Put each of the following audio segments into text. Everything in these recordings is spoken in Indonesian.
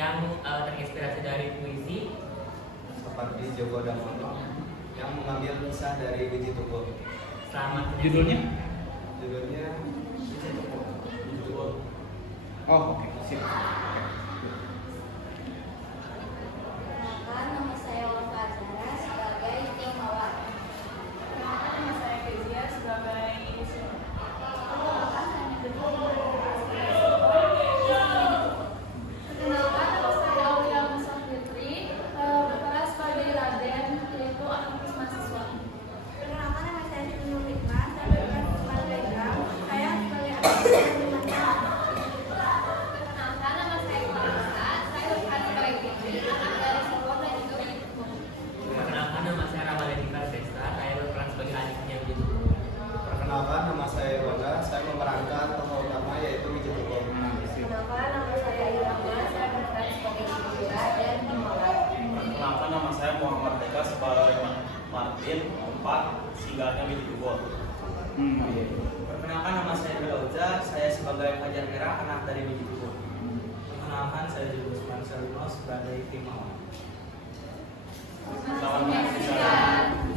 yang terinspirasi dari puisi seperti Djoko Damono yang mengambil kisah dari Wiji Tukuo. Selamat. Judulnya? Judulnya Wiji Tukuo. Oh, oke. Sip. Perkenalkan, nama saya Wafa Azhara sebagai tim mawar. Perkenalkan, nama saya Kezia sebagai Perkenalkan, nama saya Aulia Musa Fitri, berperan sebagai Raden, yaitu aktivis mahasiswa. Perkenalkan, nama saya Nurul Hikmah, saya berperan sebagai Gram, saya sebagai aktivis mahasiswa. Perkenalkan, nama saya Clarissa, saya berperan sebagai Fitri, anak dari Sipon dan juga Wijitukul. Perkenalkan, nama saya Ramadhani Desta, saya berperan sebagai adiknya Wijitukul. Perkenalkan, nama saya Wanda, saya memerankan tokoh utama yaitu Wiji Tukuo. Perkenalkan, nama saya Irama, saya berperan sebagai Ibira dan Himawar. Perkenalkan, nama saya Muhammad Eka sebagai Martin, Empat, singkatnya Wiji Tukuo. Perkenalkan, nama saya Dauza, saya sebagai Fajar Merah, anak dari Wiji Tukuo. Perkenalkan, saya Julius Marcelino sebagai tim mawar. Selamat menyaksikan.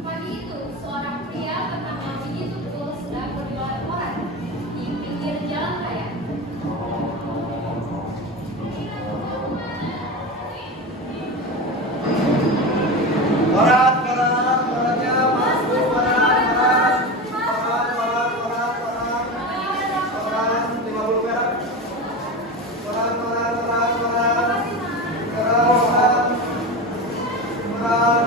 Pagi itu, seorang pria bernama Wijitukul sedang berjualan di pinggir jalan raya. Koran-korannya masuk, koran, 50 perak. Koran.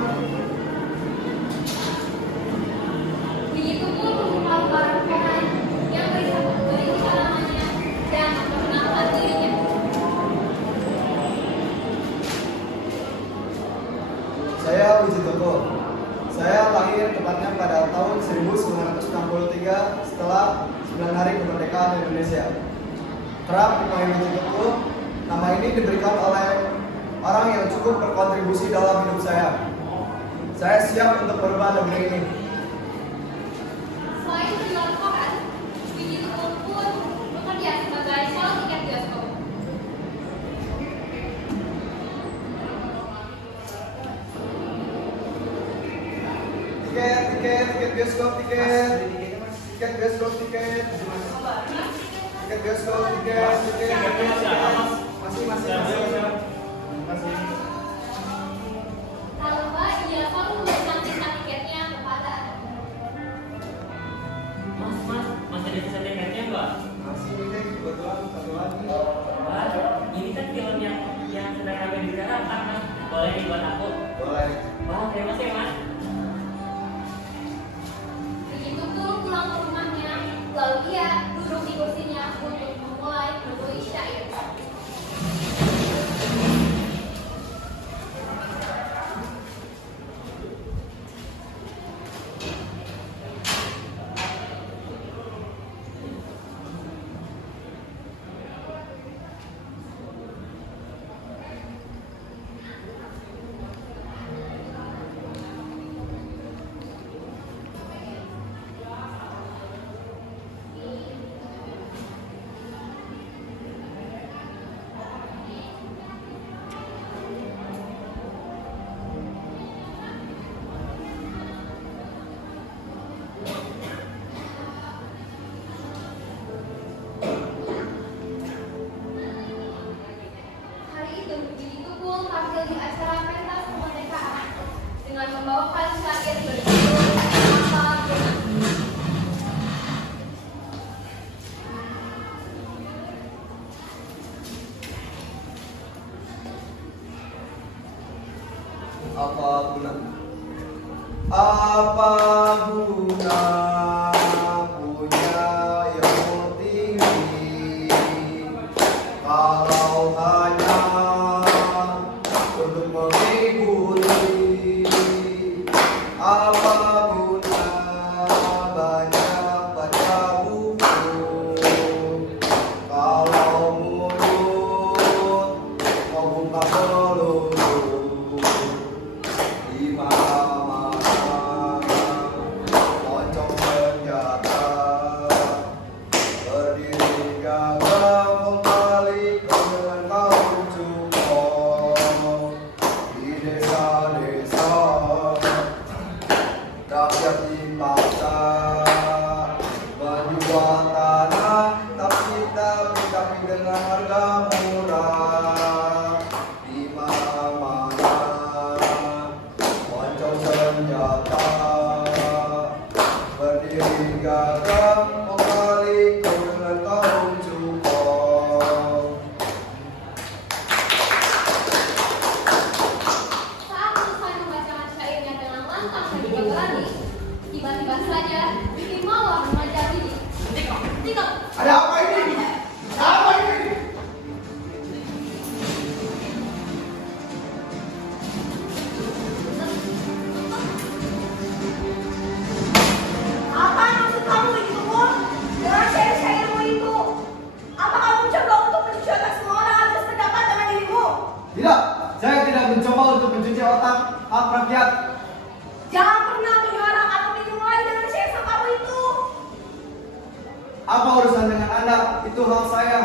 Wijitukul membuka lembaran koran yang berisi halamannya dan memperkenalkan dirinya. Saya Wiji Tukuo. Saya lahir tepatnya pada tahun 1963 setelah 9 hari kemerdekaan Indonesia. Kerap dipanggil Wiji Tukuo, nama ini diberikan oleh orang yang cukup berkontribusi dalam hidup saya. Saya siap untuk berubah negeri ini. Selain berjualan koran, Wijitukul pun bekerja sebagai sales tiket bioskop. Tiket bioskop, tiket bioskop, tiket bioskop, masih. Tak lupa, ia selalu mencangkitkan tiketnya kepada Mas, masih ada sisa tiketnya nggak? Masih ini kebetulan satu lagi. Wah, ini kan film yang sedang ramai dibicarakan, Mas. Boleh dibuat aku? Boleh. Wah, terima kasih, Mas. Wijitukul pulang ke rumahnya, lalu ia duduk di kursinya untuk memulai menulis syair. Apa guna? Apa guna punya ilmu tinggi kalau hanya untuk mengikuti? Apa guna banyak baca buku kalau mulut mau buka peluru? Di mana-mana pocong senjata berdiri gagah membalikan kaum cukup di desa-desa. Rakyat dipaksa menjual tanah tapi dengan harga murah. Di mana-mana pocong senjata berdiri gagah membalikan dengan kaum cukup. Saat selesai membacakan syairnya dengan lantang dan juga berani, tiba-tiba saja Bibi Mawar remaja Bibi. Tika. Ada apa ini? Apa ini? Apa maksud kamu begitu, Mul? Dengan syair-syairmu itu? Apa kamu mencoba untuk mencuci otak semua orang agar sependapat dengan dirimu? Tidak, saya tidak mencoba untuk mencuci otak hak rakyat. Jangan pernah menyuarakan atau dimulai dengan syair kamu itu. Apa urusan dengan Anda? Itu hak saya.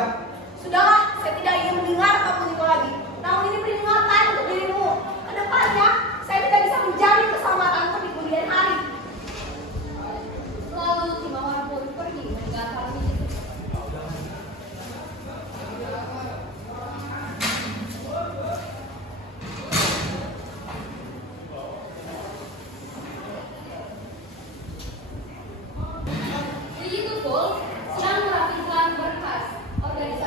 Sudahlah, saya tidak ingin mendengar apapun itu lagi. Namun ini peringatan untuk dirimu. Kedepannya, saya tidak bisa menjamin keselamatan untuk di kemudian hari. Lalu Ki Mawar pun pergi meninggalkan Bibi. Bibi Tukul sedang merapikan berkas organisasi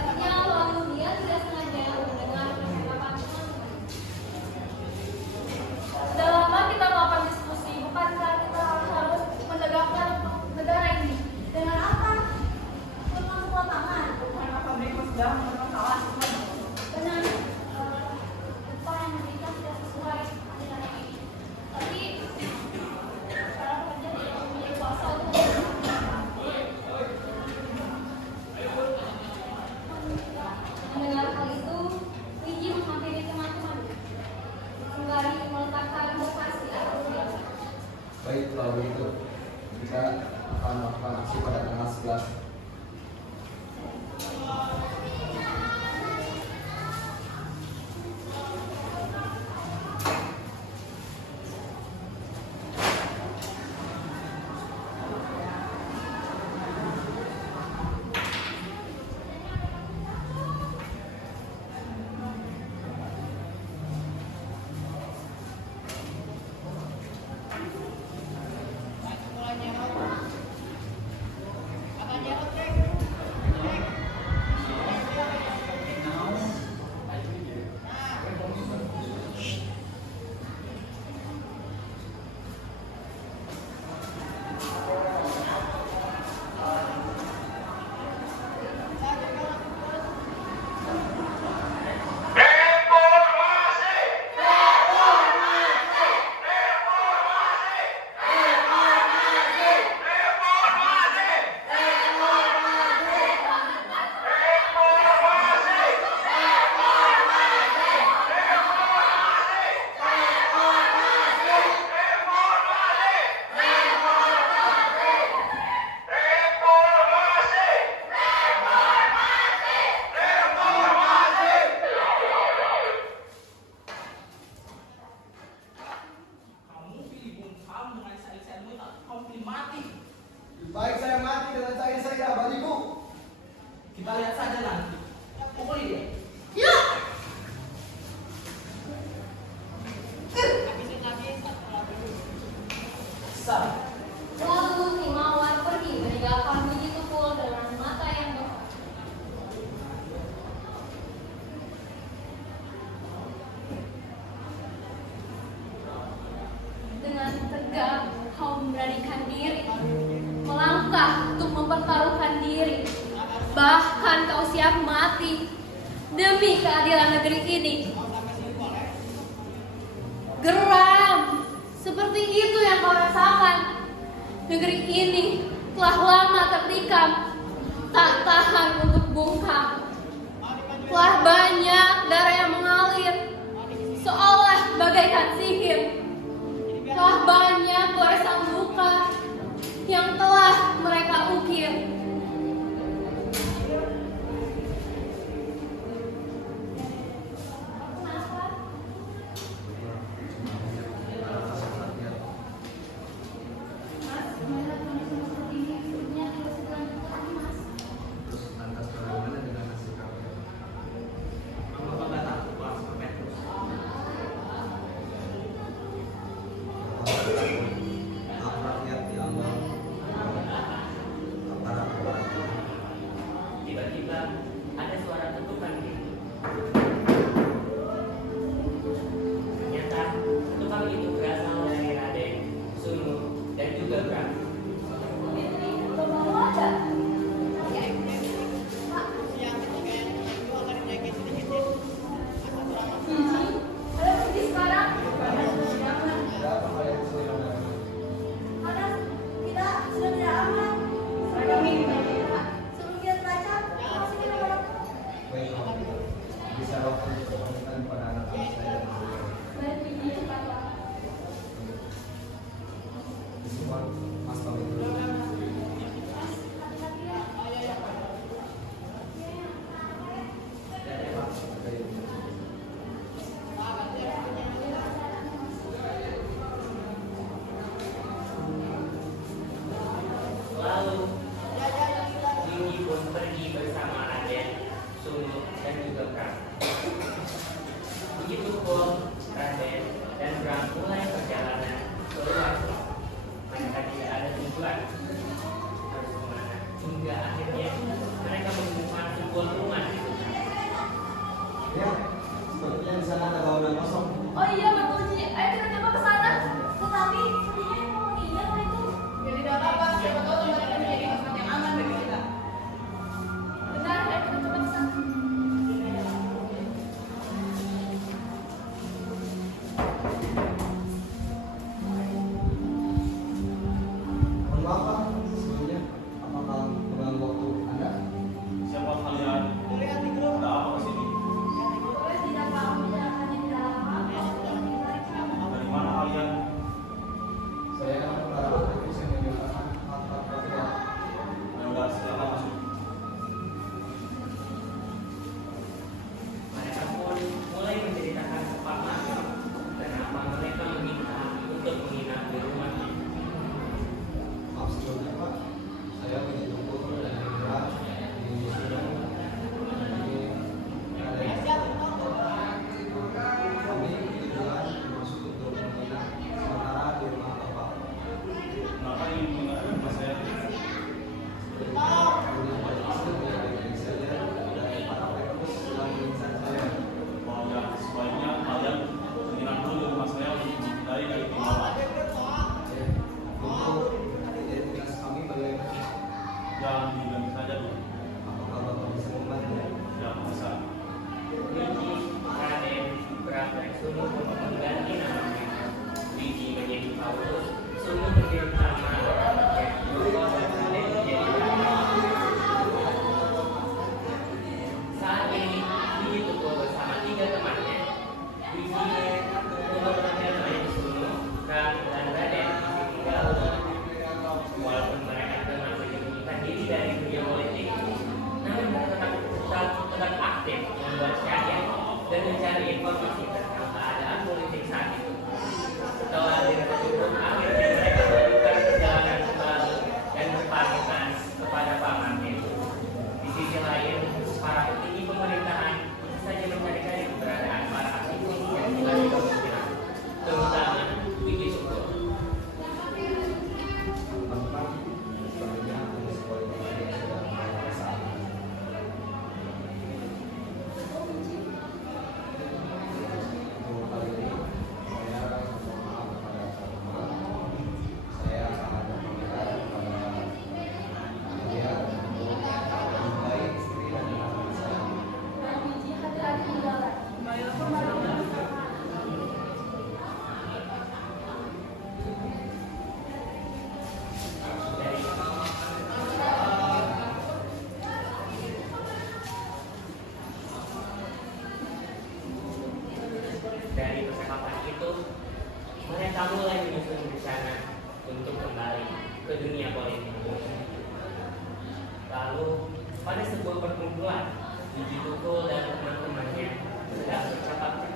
demi keadilan negeri ini. Geram, seperti itu yang kau rasakan. Negeri ini telah lama tertikam, tak tahan untuk bungkam. Telah banyak darah yang mengalir, seolah bagaikan sihir. Telah banyak goresan luka yang telah mereka ukir. Tiba-tiba ada suara ketukan pintu. Ternyata ketukan itu berasal dari Raden, Sunu, dan juga Bram. Ada pergi sekarang. Ya, kembali ke sini. Karena kita sudah tidak aman. Sebelum kita teracap, masih kita berlaku. Baik, Om. Bisa waktu dipertemukan pada anak saya. Semua Mas pamit dulu. Lalu Yuni pun pergi bersama Raden, Sunu, dan juga Bram. Begitu pun Raden dan Bram mulai perjalanan keluar. Mereka tidak ada tujuan harus kemana. Hingga akhirnya mereka menemukan sebuah rumah di hutan. Ya, sepertinya di sana ada bangunan kosong. Oh iya betul Ji, ayo kita coba ke sana. Tetapi sepertinya yang mau iya kok itu. Jadi tidak apa-apa, siapa tahu tempat ini menjadi tempat yang aman bagi kita. Benar, ayo kita coba ke sana. Mohon maaf, Pak. Sebelumnya, apakah mengganggu waktu Anda? Siapa kalian? Ada apa ke sini? Boleh tidak Pak menjelaskan di dalam apa? Dari mana kalian? Saya para aktivis yang menyuarakan hak-hak rakyat. Ya udah, silakan masuk. Mereka pun mulai menceritakan Pak Mario kenapa mereka meminta untuk menginap di rumahnya. Maaf sebelumnya, Pak. Saya punya tubuh dan gerak di sini. Kami kebetulan masuk untuk menginap sementara di rumah Bapak. Kenapa ingin menginap di rumah saya? Kemudian pada istri baik-baik saja dan para pekerja sedang mengincar saya. Oh ya, sebaiknya kalian menginap dulu di rumah saya untuk menghindari dari timbalan. Untuk identitas kami bagaimana? Jangan diganti saja dulu. Apakah Bapak bisa membantu? Ya, bisa. Wiji, Raden, Bram, dan Sunu pun mengganti nama mereka. Wiji menjadi Paulus, Sunu menjadi Tama, dan Yuko dan Raden menjadi Raden. Saat ini, Wiji tumbuh bersama 3 temannya. Wiji tumbuh dengan Sunu, Bram, dan Raden masih tinggal. Walaupun mereka telah menyembunyikan diri dari dunia politik, namun mereka tetap aktif membuat karya dan mencari informasi tentang keadaan politik saat itu. Setelah direktur, akhirnya mereka melanjutkan perjalanan kembali dan berpamitan kepada Pak Martin. Di sisi lain, para petinggi pemerintahan tentu saja mencari-cari keberadaan para aktivis yang hilang di kemungkinan, terutama Wiji Syukur. Teman-teman, sebenarnya ada sebuah informasi yang sudah mulai saat ini. Untuk kali ini, saya mohon maaf kepada teman-teman itu, mereka mulai menyusun rencana untuk kembali ke dunia politik. Lalu, pada sebuah perkumpulan, Wiji Tukul dan teman-temannya sedang bercakap.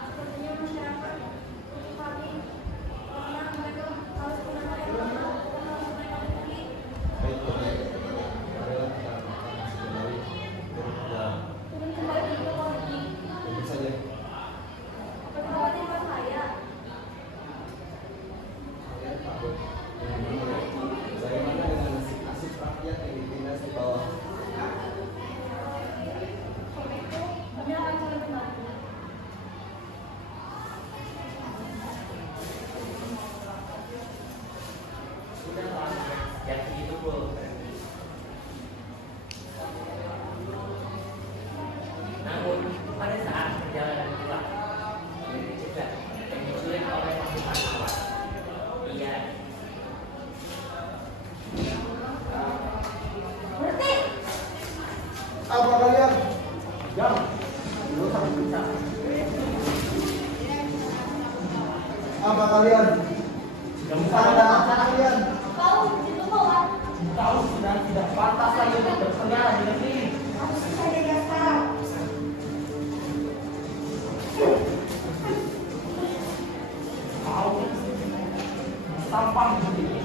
Sepertinya masyarakat kami karena mereka harus menangani mereka pergi. Baik, marilah kita kembali bekerja. Turun kembali ke politik. Tentu saja. Apa khawatir Pak saya? Saya takut bagaimana dengan nasib rakyat yang ditindas di bawah. Karena itu kami akan turun kembali. Sudah lama sejak Wiji Tukul berhenti. Namun, pada saat perjalanan pulang, ia dicegat dan diculik oleh pasukan awal. Ia Berhenti. Apa kalian? Jam. Dulu sampai bisa. Apa kalian? Ada apa kalian? Kau itu kan? Kau sudah tidak pantas lagi untuk berkeliaran di negeri ini. Harus saya jaga sekarang. Kau sampah seperti ini.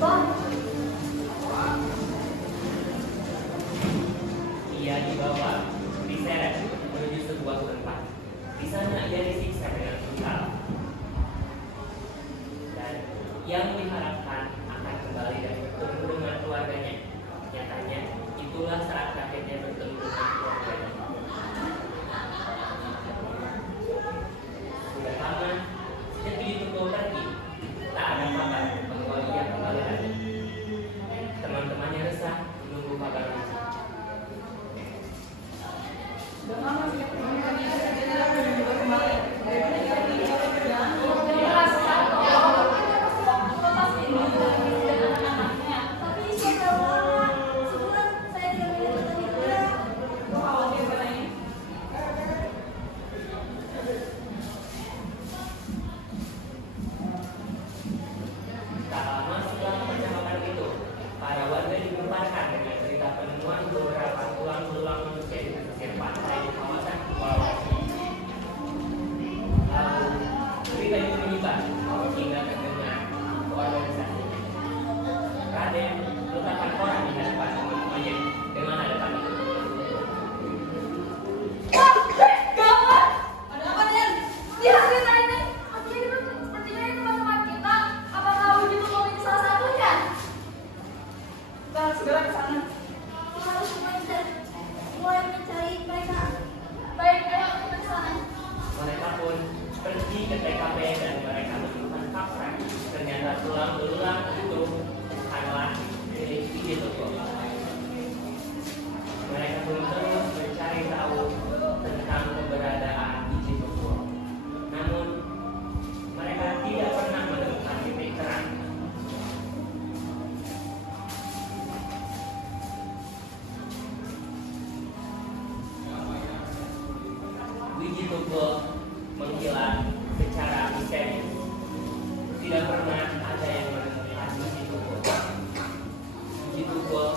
Bang, Ia dibawa, diseret menuju sebuah tempat. Di sana ia disiksa dengan brutal. Dan yang diharapkan akan kembali dan bertemu dengan keluarganya. Nyatanya, itulah saat kakeknya bertemu dengan keluarganya. Sudah lama, sejak Wiji Tukul pergi, tak ada kabar bahwa ia kembali lagi. Teman-temannya resah menunggu kabar Wiji. Sudah lama sejak pertemuan ini terjadi dan juga kembali. Jelas kan kalau lepas ini dan anak-anaknya. tapi sudah lama. Sebulan saya tidak melihat dia. Kau khawatir pada ini? Tak lama setelah percakapan itu, para warga digemparkan dengan cerita penemuan beberapa tulang belulang manusia di pesisir pantai di kawasan Kepulauan. Lalu, cerita itu menyebar hingga terdengar ke organisasinya. Raden meletakkan koran di hadapan teman-temannya dengan nada panik. Wah, gawat. Ada apa, Den? Lihat cerita ini. Sepertinya itu teman-teman kita. Apakah Wiji Tukul ini salah satunya? Kita harus segera ke sana. Kita harus mulai mencari mereka. Baik, ayo kita ke sana. Mereka pun pergi ke TKP dan mereka menemukan fakta. Ternyata tulang belulang itu adalah milik Wiji Tukul. Mereka pun terus mencari tahu tentang keberadaan Wiji Tukul. Namun, mereka tidak pernah menemukan titik terang. Wiji Tukul menghilang secara misterius. Tidak pernah ada yang menemukan Wiji Tukul. Wiji Tukul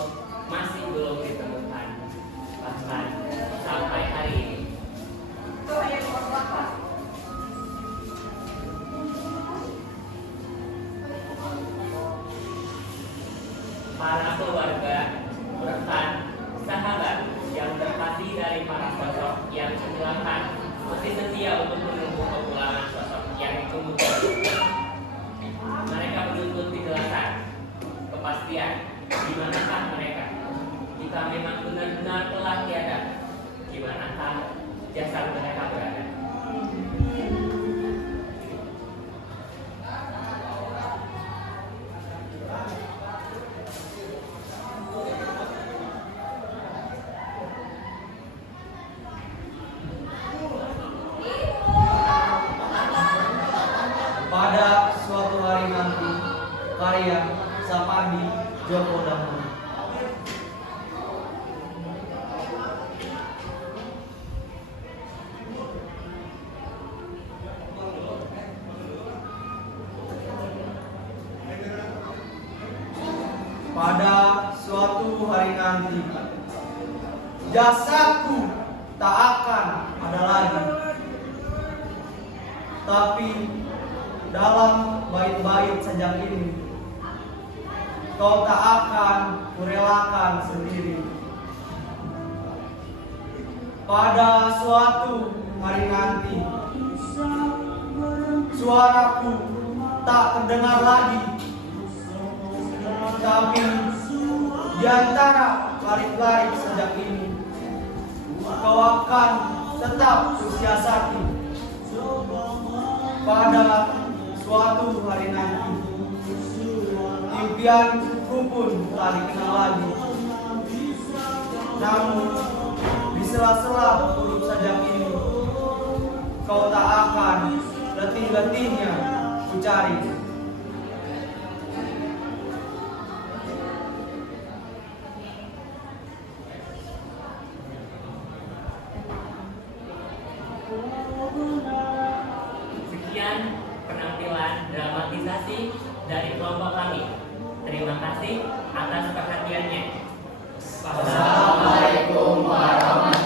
masih belum ditemukan. Bahkan sampai hari ini. Kau hanya seorang lapar. Para keluarga, rekan, sahabat yang terkasih dari para sosok yang kecelakaan masih setia untuk menunggu kepulangan sosok yang ditunggu. Mereka menuntut kejelasan, kepastian, di manakah mereka? Jika memang benar-benar telah tiada, di manakah jasad mereka berada? Ini nanti. Jasadku tak akan ada lagi, tapi dalam bait-bait sajak ini kau tak akan kurelakan sendiri. Pada suatu hari nanti, suaraku tak terdengar lagi, tapi di antara larik-larik sajak ini kau akan tetap kusiasati. Pada suatu hari nanti, impianku pun tak dikenal lagi. Namun di sela-sela huruf sajak ini, kau tak akan letih-letihnya ku cari. Sekian penampilan dramatisasi dari kelompok kami. Terima kasih atas perhatiannya. Assalamualaikum warahmatullahi wabarakatuh.